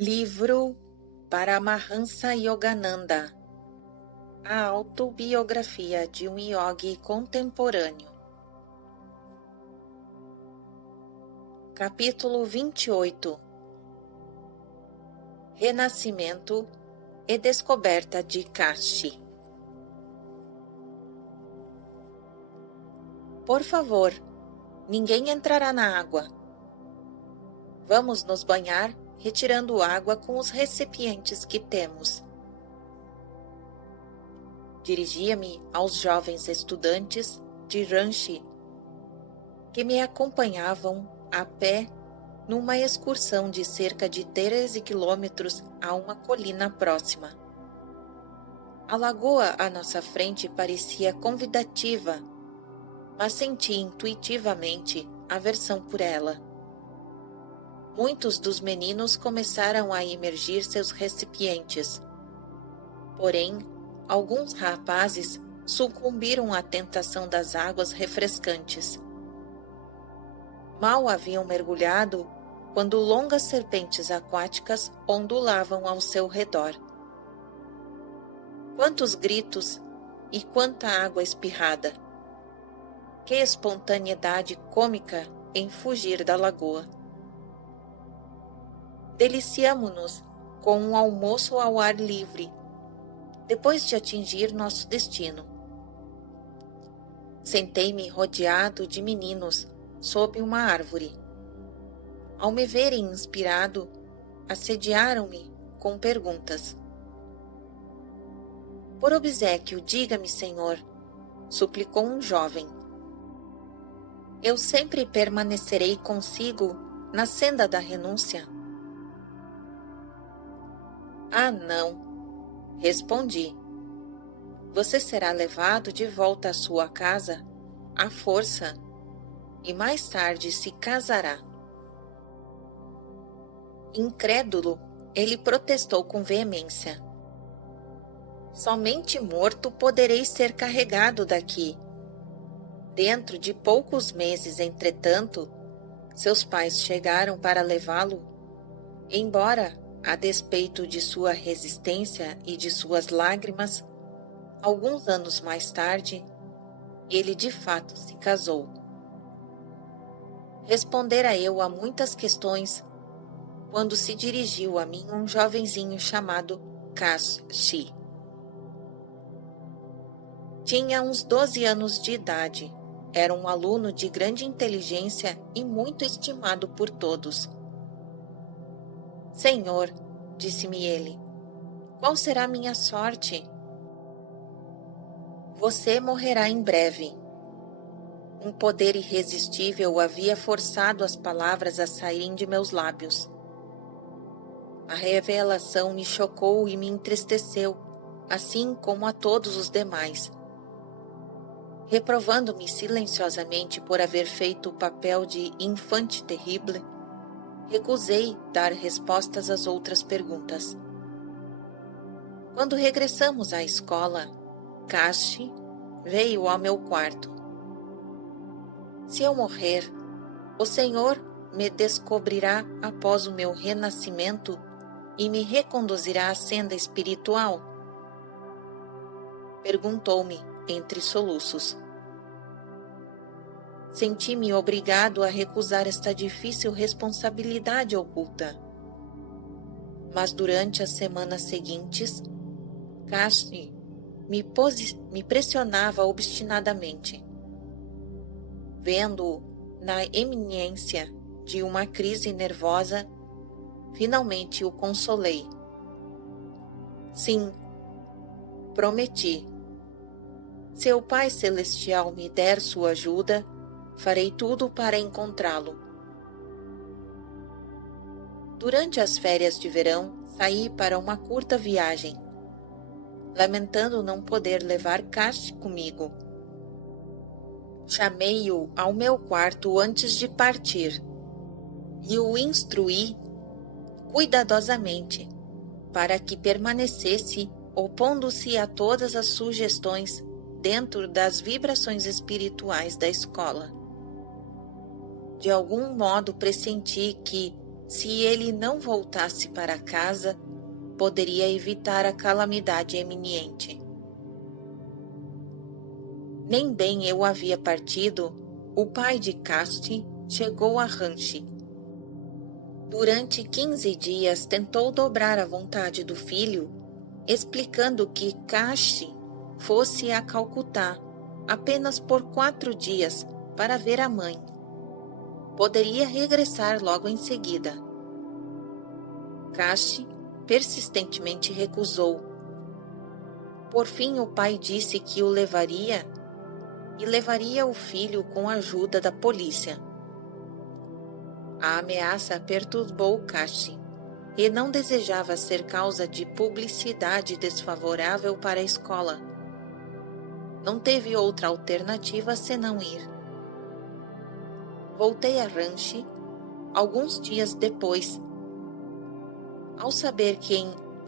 Livro Paramahansa Yogananda, a autobiografia de um yogi contemporâneo. Capítulo 28. Renascimento e descoberta de Kashi. Por favor, ninguém entrará na água. Vamos nos banhar retirando água com os recipientes que temos. Dirigia-me aos jovens estudantes de Ranchi que me acompanhavam a pé numa excursão de cerca de 13 quilômetros a uma colina próxima. A lagoa à nossa frente parecia convidativa, mas senti intuitivamente aversão por ela. Muitos dos meninos começaram a imergir seus recipientes. Porém, alguns rapazes sucumbiram à tentação das águas refrescantes. Mal haviam mergulhado quando longas serpentes aquáticas ondulavam ao seu redor. Quantos gritos e quanta água espirrada! Que espontaneidade cômica em fugir da lagoa! Deliciamo-nos com um almoço ao ar livre, depois de atingir nosso destino. Sentei-me rodeado de meninos sob uma árvore. Ao me verem inspirado, assediaram-me com perguntas. Por obséquio, diga-me, Senhor, suplicou um jovem. Eu sempre permanecerei consigo na senda da renúncia. Ah, não, respondi. Você será levado de volta à sua casa, à força, e mais tarde se casará. Incrédulo, ele protestou com veemência. Somente morto poderei ser carregado daqui. Dentro de poucos meses, entretanto, seus pais chegaram para levá-lo, embora, a despeito de sua resistência e de suas lágrimas, alguns anos mais tarde, ele de fato se casou. Respondera eu a muitas questões quando se dirigiu a mim um jovenzinho chamado Kashi. Tinha uns 12 anos de idade, era um aluno de grande inteligência e muito estimado por todos. Senhor, disse-me ele, qual será minha sorte? Você morrerá em breve. Um poder irresistível havia forçado as palavras a saírem de meus lábios. A revelação me chocou e me entristeceu, assim como a todos os demais. Reprovando-me silenciosamente por haver feito o papel de infante terrible, recusei dar respostas às outras perguntas. Quando regressamos à escola, Kashi veio ao meu quarto. Se eu morrer, o Senhor me descobrirá após o meu renascimento e me reconduzirá à senda espiritual? Perguntou-me entre soluços. Senti-me obrigado a recusar esta difícil responsabilidade oculta. Mas durante as semanas seguintes, Kashi me pressionava obstinadamente. Vendo-o na eminência de uma crise nervosa, finalmente o consolei. Sim, prometi. Se o Pai Celestial me der sua ajuda, farei tudo para encontrá-lo. Durante as férias de verão, saí para uma curta viagem, lamentando não poder levar Kashi comigo. Chamei-o ao meu quarto antes de partir e o instruí cuidadosamente para que permanecesse opondo-se a todas as sugestões dentro das vibrações espirituais da escola. De algum modo pressenti que, se ele não voltasse para casa, poderia evitar a calamidade iminente. Nem bem eu havia partido, o pai de Kasti chegou a Ranchi. Durante 15 dias tentou dobrar a vontade do filho, explicando que Kasti fosse a Calcutá apenas por 4 dias para ver a mãe. Poderia regressar logo em seguida. Kasti persistentemente recusou. Por fim, o pai disse que o levaria e levaria o filho com a ajuda da polícia. A ameaça perturbou Kasti e não desejava ser causa de publicidade desfavorável para a escola. Não teve outra alternativa senão ir. Voltei a Ranchi alguns dias depois. Ao saber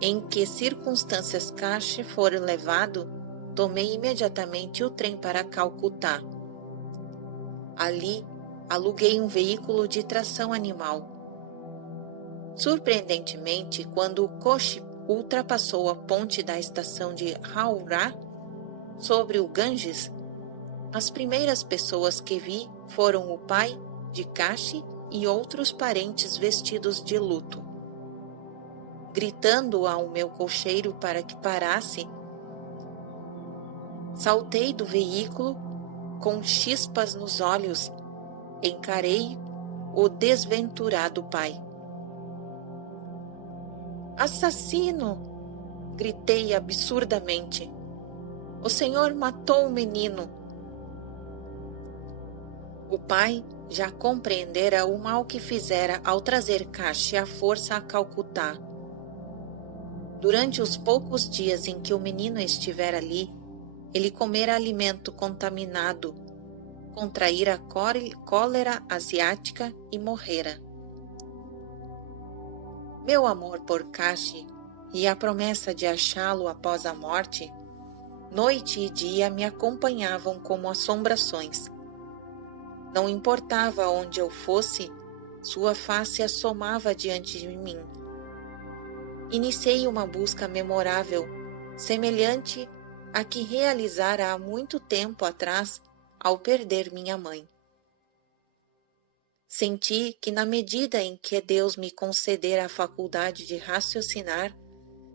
em que circunstâncias Kasti fora levado, tomei imediatamente o trem para Calcutá. Ali, aluguei um veículo de tração animal. Surpreendentemente, quando o coche ultrapassou a ponte da estação de Howrah, sobre o Ganges, as primeiras pessoas que vi foram o pai de Kasti e outros parentes vestidos de luto. Gritando ao meu cocheiro para que parasse, saltei do veículo com chispas nos olhos, encarei o desventurado pai. Assassino! Gritei absurdamente. O senhor matou o menino. O pai já compreendera o mal que fizera ao trazer Kasti à força a Calcutá. Durante os poucos dias em que o menino estivera ali, ele comera alimento contaminado, contraíra cólera asiática e morrera. Meu amor por Kasti e a promessa de achá-lo após a morte, noite e dia me acompanhavam como assombrações. Não importava onde eu fosse, sua face assomava diante de mim. Iniciei uma busca memorável, semelhante à que realizara há muito tempo atrás ao perder minha mãe. Senti que, na medida em que Deus me concedera a faculdade de raciocinar,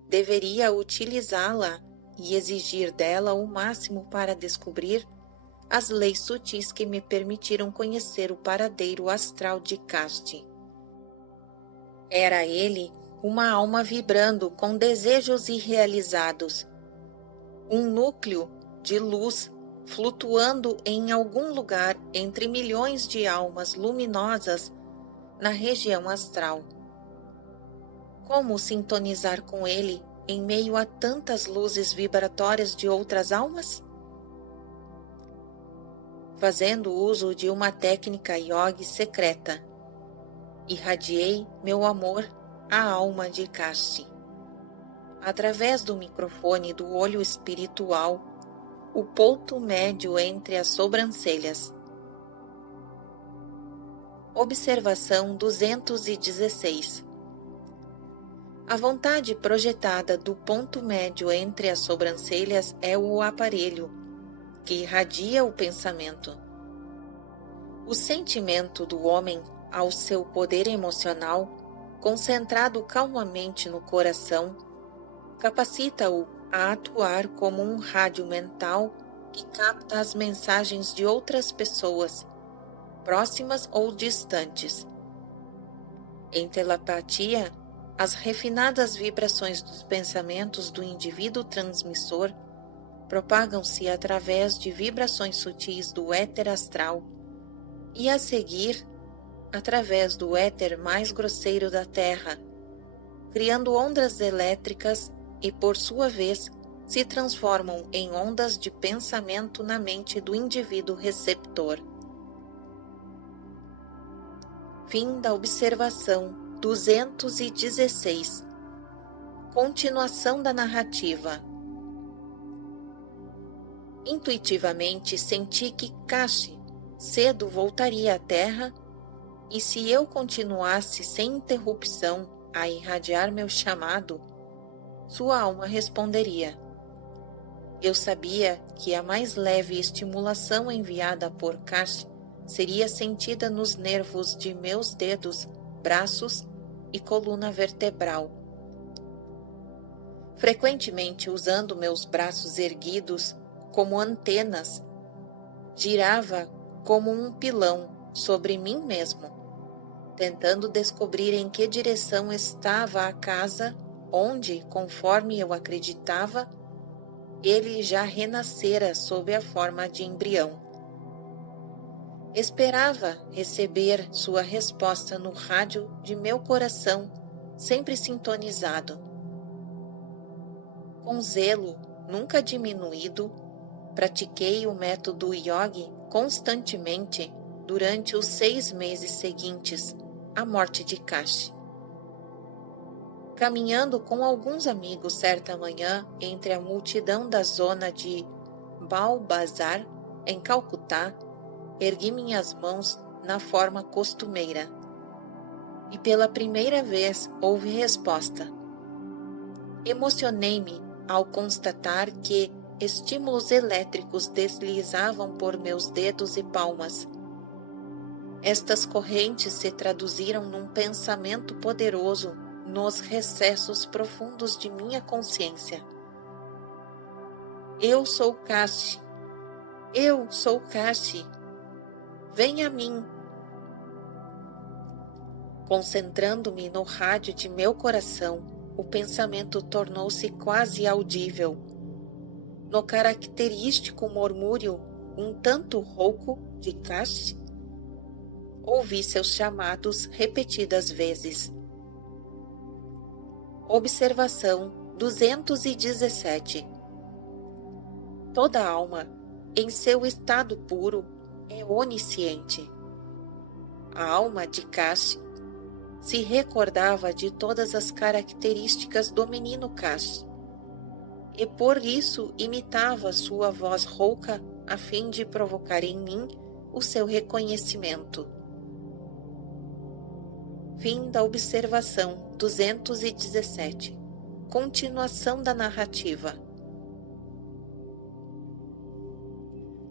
deveria utilizá-la e exigir dela o máximo para descobrir as leis sutis que me permitiram conhecer o paradeiro astral de Kasti. Era ele uma alma vibrando com desejos irrealizados, um núcleo de luz flutuando em algum lugar entre milhões de almas luminosas na região astral. Como sintonizar com ele em meio a tantas luzes vibratórias de outras almas? Fazendo uso de uma técnica yogi secreta, irradiei meu amor à alma de Kasti. Através do microfone do olho espiritual, o ponto médio entre as sobrancelhas. Observação 216. A vontade projetada do ponto médio entre as sobrancelhas é o aparelho, que irradia o pensamento. O sentimento do homem ao seu poder emocional, concentrado calmamente no coração, capacita-o a atuar como um rádio mental que capta as mensagens de outras pessoas, próximas ou distantes. Em telepatia, as refinadas vibrações dos pensamentos do indivíduo transmissor propagam-se através de vibrações sutis do éter astral e, a seguir, através do éter mais grosseiro da Terra, criando ondas elétricas e, por sua vez, se transformam em ondas de pensamento na mente do indivíduo receptor. Fim da observação 216. Continuação da narrativa. Intuitivamente senti que Kasti cedo voltaria à Terra e se eu continuasse sem interrupção a irradiar meu chamado, sua alma responderia. Eu sabia que a mais leve estimulação enviada por Kash seria sentida nos nervos de meus dedos, braços e coluna vertebral. Frequentemente, usando meus braços erguidos como antenas, girava como um pilão sobre mim mesmo, tentando descobrir em que direção estava a casa onde, conforme eu acreditava, ele já renascera sob a forma de embrião. Esperava receber sua resposta no rádio de meu coração, sempre sintonizado. Com zelo nunca diminuído, pratiquei o método yogi constantemente durante os 6 meses seguintes à morte de Kash. Caminhando com alguns amigos certa manhã entre a multidão da zona de Bal Bazar, em Calcutá, ergui minhas mãos na forma costumeira. E pela primeira vez houve resposta. Emocionei-me ao constatar que estímulos elétricos deslizavam por meus dedos e palmas. Estas correntes se traduziram num pensamento poderoso nos recessos profundos de minha consciência. Eu sou Kashi. Eu sou Kashi. Venha a mim. Concentrando-me no rádio de meu coração, o pensamento tornou-se quase audível. No característico murmúrio um tanto rouco de Kashi, ouvi seus chamados repetidas vezes. Observação 217. Toda alma, em seu estado puro, é onisciente. A alma de Kashi se recordava de todas as características do menino Kashi, e por isso imitava sua voz rouca a fim de provocar em mim o seu reconhecimento. Fim da observação 217. Continuação da narrativa.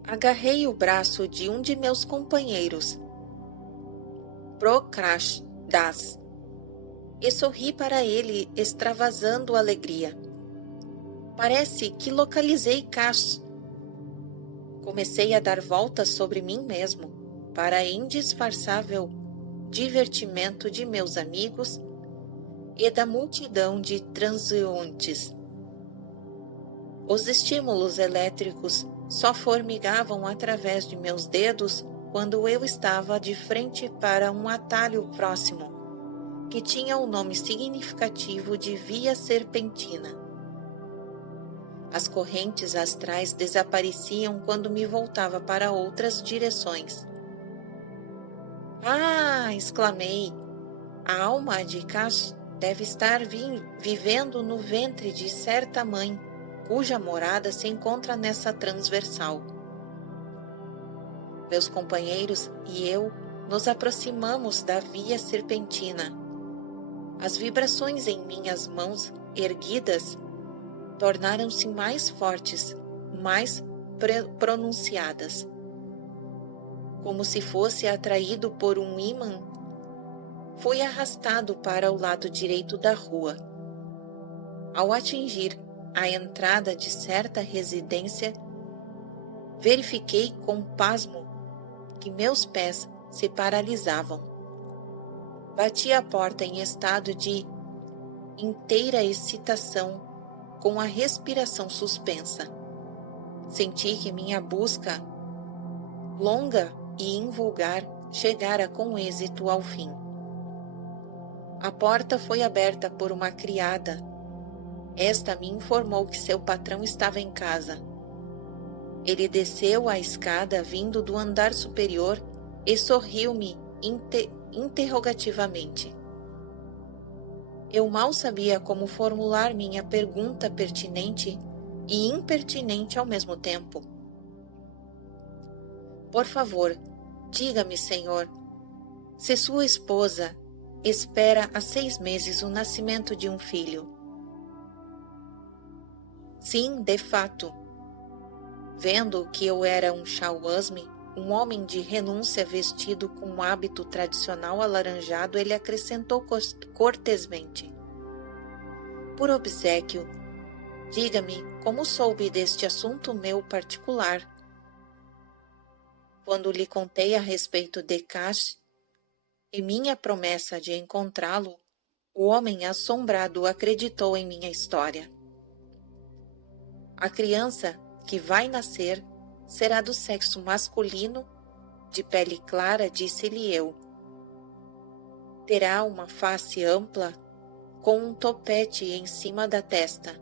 Agarrei o braço de um de meus companheiros, Prakash Das, e sorri para ele, extravasando alegria. Parece que localizei Kash. Comecei a dar voltas sobre mim mesmo, para indisfarçável divertimento de meus amigos e da multidão de transeuntes. Os estímulos elétricos só formigavam através de meus dedos quando eu estava de frente para um atalho próximo, que tinha o nome significativo de Via Serpentina. As correntes astrais desapareciam quando me voltava para outras direções. Ah! Exclamei. A alma de Kash deve estar vivendo no ventre de certa mãe, cuja morada se encontra nessa transversal. Meus companheiros e eu nos aproximamos da via serpentina. As vibrações em minhas mãos erguidas tornaram-se mais fortes, mais pronunciadas. Como se fosse atraído por um ímã, fui arrastado para o lado direito da rua. Ao atingir a entrada de certa residência, verifiquei com pasmo que meus pés se paralisavam. Bati a porta em estado de inteira excitação, com a respiração suspensa. Senti que minha busca, longa e invulgar, chegara com êxito ao fim. A porta foi aberta por uma criada. Esta me informou que seu patrão estava em casa. Ele desceu a escada vindo do andar superior e sorriu-me interrogativamente. Eu mal sabia como formular minha pergunta pertinente e impertinente ao mesmo tempo. Por favor, diga-me, senhor, Se sua esposa espera há 6 meses o nascimento de um filho. Sim, de fato. Vendo que eu era um Shawasmi, um homem de renúncia vestido com um hábito tradicional alaranjado, ele acrescentou cortesmente: por obséquio, diga-me como soube deste assunto meu particular. Quando lhe contei a respeito de Kash e minha promessa de encontrá-lo, o homem assombrado acreditou em minha história. A criança que vai nascer será do sexo masculino, de pele clara, disse-lhe eu. Terá uma face ampla, com um topete em cima da testa.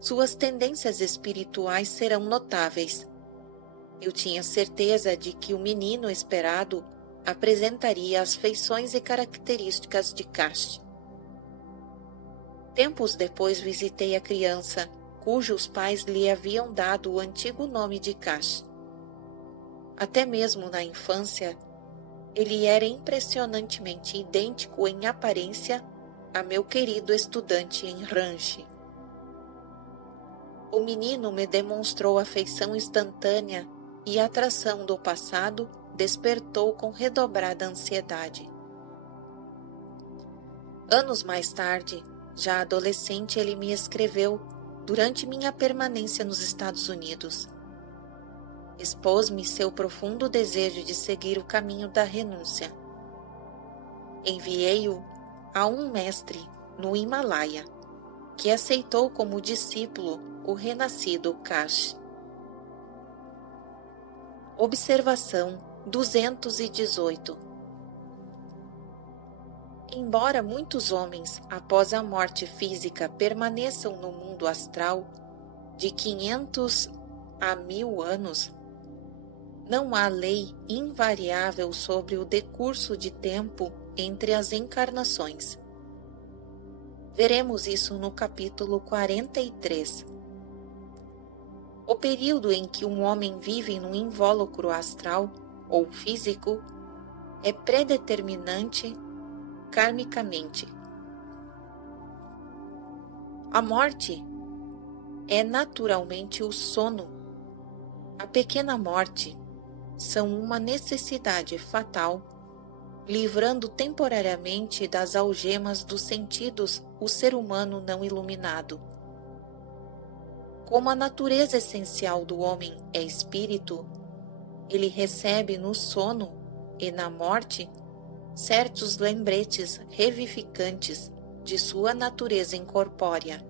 Suas tendências espirituais serão notáveis. Eu tinha certeza de que o menino esperado apresentaria as feições e características de Kash. Tempos depois visitei a criança, cujos pais lhe haviam dado o antigo nome de Kash. Até mesmo na infância, ele era impressionantemente idêntico em aparência a meu querido estudante em Ranchi. O menino me demonstrou afeição instantânea e a atração do passado despertou com redobrada ansiedade. Anos mais tarde, já adolescente, ele me escreveu durante minha permanência nos Estados Unidos. Expôs-me seu profundo desejo de seguir o caminho da renúncia. Enviei-o a um mestre no Himalaia, que aceitou como discípulo o renascido Kash. Observação 218. Embora muitos homens, após a morte física, permaneçam no mundo astral de 500 a 1000 anos, não há lei invariável sobre o decurso de tempo entre as encarnações. Veremos isso no capítulo 43. O período em que um homem vive num invólucro astral ou físico é predeterminante karmicamente. A morte é naturalmente o sono. A pequena morte são uma necessidade fatal, livrando temporariamente das algemas dos sentidos o ser humano não iluminado. Como a natureza essencial do homem é espírito, ele recebe no sono e na morte certos lembretes revivificantes de sua natureza incorpórea.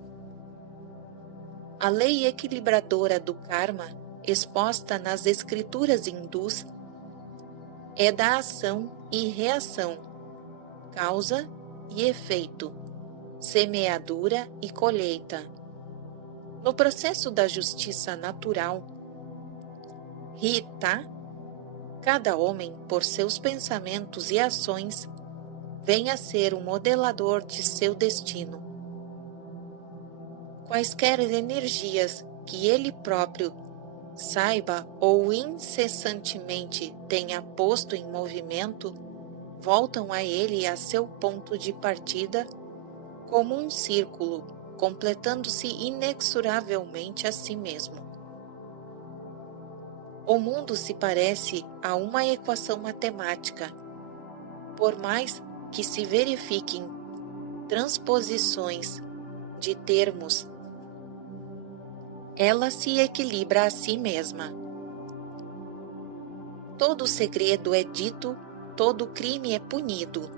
A lei equilibradora do karma, exposta nas escrituras hindus, é da ação e reação, causa e efeito, semeadura e colheita. No processo da justiça natural, Rita, cada homem, por seus pensamentos e ações, vem a ser o modelador de seu destino. Quaisquer energias que ele próprio saiba ou incessantemente tenha posto em movimento, voltam a ele a seu ponto de partida como um círculo, completando-se inexoravelmente a si mesmo. O mundo se parece a uma equação matemática. Por mais que se verifiquem transposições de termos, ela se equilibra a si mesma. Todo segredo é dito, todo crime é punido,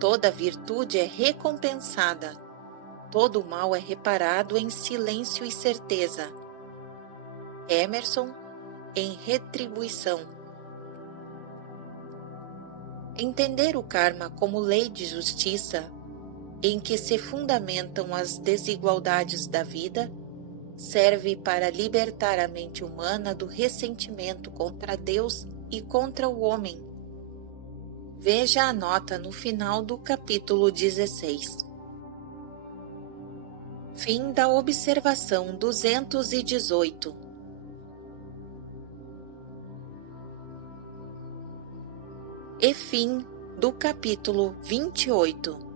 toda virtude é recompensada, todo mal é reparado em silêncio e certeza. Emerson, em Retribuição. Entender o karma como lei de justiça, em que se fundamentam as desigualdades da vida, serve para libertar a mente humana do ressentimento contra Deus e contra o homem. Veja a nota no final do capítulo 16. Fim da observação 218. E fim do capítulo 28.